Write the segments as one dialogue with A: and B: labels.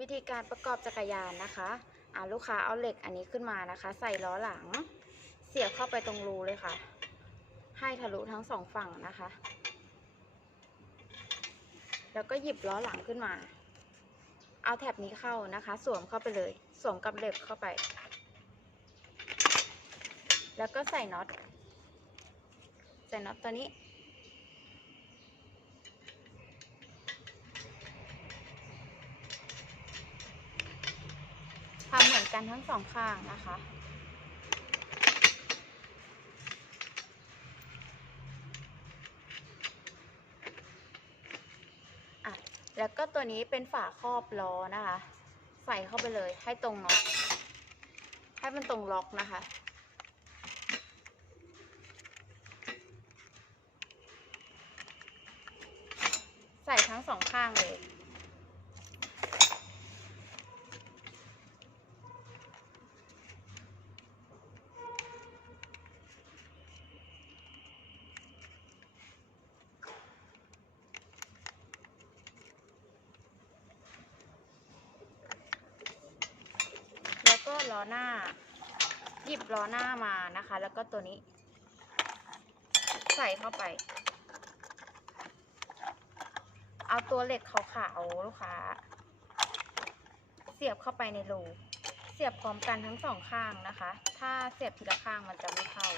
A: วิธีการประกอบจักรยานนะคะอ่าลูกค้าเอาเหล็กอันนี้ขึ้นมานะคะ ใส่ล้อหลัง เสียบเข้าไปตรงรูเลยค่ะ ให้ทะลุทั้งสองฝั่งนะคะ แล้วก็หยิบล้อหลังขึ้นมา เอาแถบนี้เข้านะคะ สวมเข้าไปเลย สวมกับเหล็กเข้าไป แล้วก็ใส่น็อต ใส่น็อตตัวนี้ ทำเหมือนกันทั้งสองข้างนะคะอะแล้วก็ตัวนี้เป็นฝาครอบล้อนะคะ ใส่เข้าไปเลยให้ตรงน็อตให้มันตรงล็อกนะคะใส่ทั้งสองข้างเลย แล้อหน้า หยิบล้อหน้ามานะคะ แล้วก็ตัวนี้ ใส่เข้าไป เอาตัวเหล็กขาวๆลูกค้า เสียบเข้าไปในรูเสียบพร้อมกันทั้งสองข้างนะคะ ถ้าเสียบทีละข้างมันจะไม่เข้า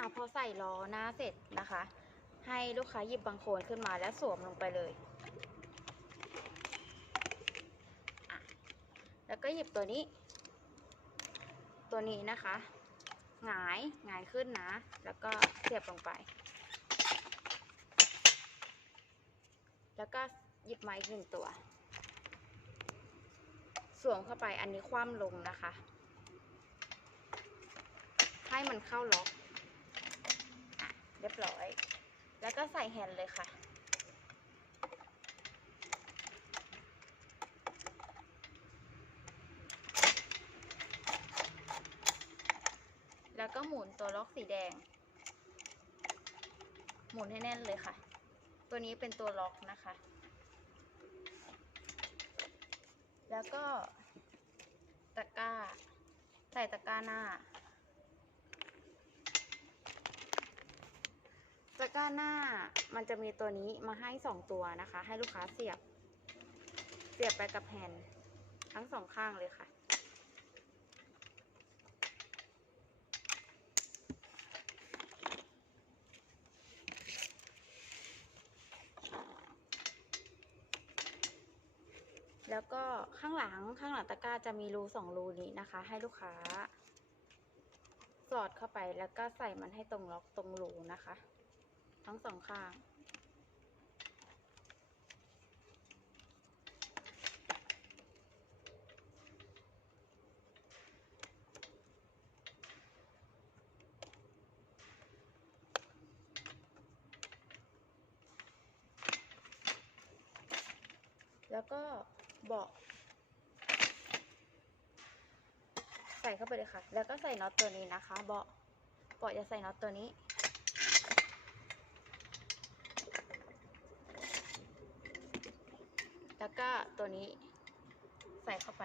A: อะพอใส่ล้อหน้าเสร็จนะคะ ให้ลูกค้าหยิบบางโคลนขึ้นมาแล้วสวมลงไปเลยอะแล้วก็หยิบตัวนี้ ตัวนี้นะคะหงายหงายขึ้นนะ แล้วก็เสียบลงไป แล้วก็หยิบมาอีกหนึ่งตัว สวมเข้าไปอันนี้คว่ำลงนะคะ ให้มันเข้าล็อก เรียบร้อย แล้วก็ใส่แฮนด์เลยค่ะ แล้วก็หมุนตัวล็อกสีแดง หมุนให้แน่นเลยค่ะ ตัวนี้เป็นตัวล็อกนะคะ แล้วก็ตะกร้า ใส่ตะกร้าหน้า ตะกร้าหน้ามันจะมีตัวนี้มาให้สองตัวนะคะ ให้ลูกค้าเสียบ เสียบไปกับแผ่นทั้งสองข้างเลยค่ะ แล้วก็ข้างหลังข้างหลังตะกร้าจะมีรูสองรูนี้นะคะ ให้ลูกค้าสอดเข้าไปแล้วก็ใส่มันให้ตรงล็อกตรงรูนะคะ ทั้งสองข้าง แล้วก็เบาะใส่เข้าไปเลยค่ะ แล้วก็ใส่น็อตตัวนี้นะคะ เบาะเบาะจะใส่น็อตตัวนี้ แล้วก็ตัวนี้ใส่เข้าไป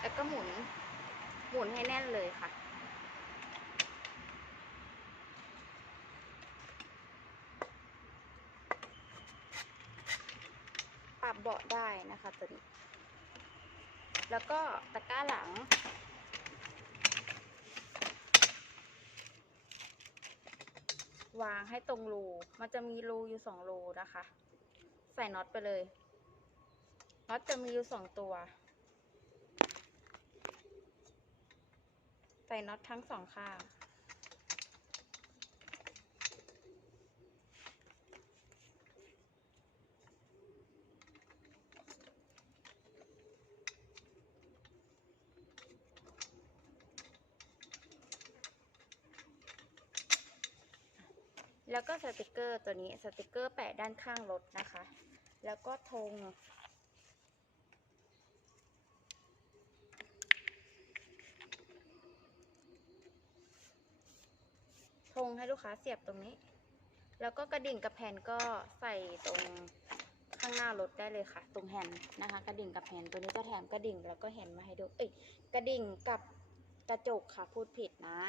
A: แล้วก็หมุน หมุนให้แน่นเลยค่ะ ปรับ เบาะได้นะคะตัวนี้ แล้วก็ตะกร้าหลัง วางให้ตรงรู มันจะมีรูอยู่สองรูนะคะ ใส่น็อตไปเลย น็อตจะมีอยู่สองตัว ใส่น็อตทั้งสองข้าง แล้วก็สติกเกอร์ตัวนี้สติกเกอร์แปะด้านข้างรถนะคะ แล้วก็ธงธงให้ลูกค้าเสียบตรงนี้ แล้วก็กระดิ่งกับแผ่นก็ใส่ตรงข้างหน้ารถได้เลยค่ะ ตรงแฮนด์นะคะ กระดิ่งกับแผ่นตัวนี้ก็แถมกระดิ่งแล้วก็แฮนด์มาให้ดูเอ้ยกระดิ่งกับกระจกค่ะพูดผิดนะ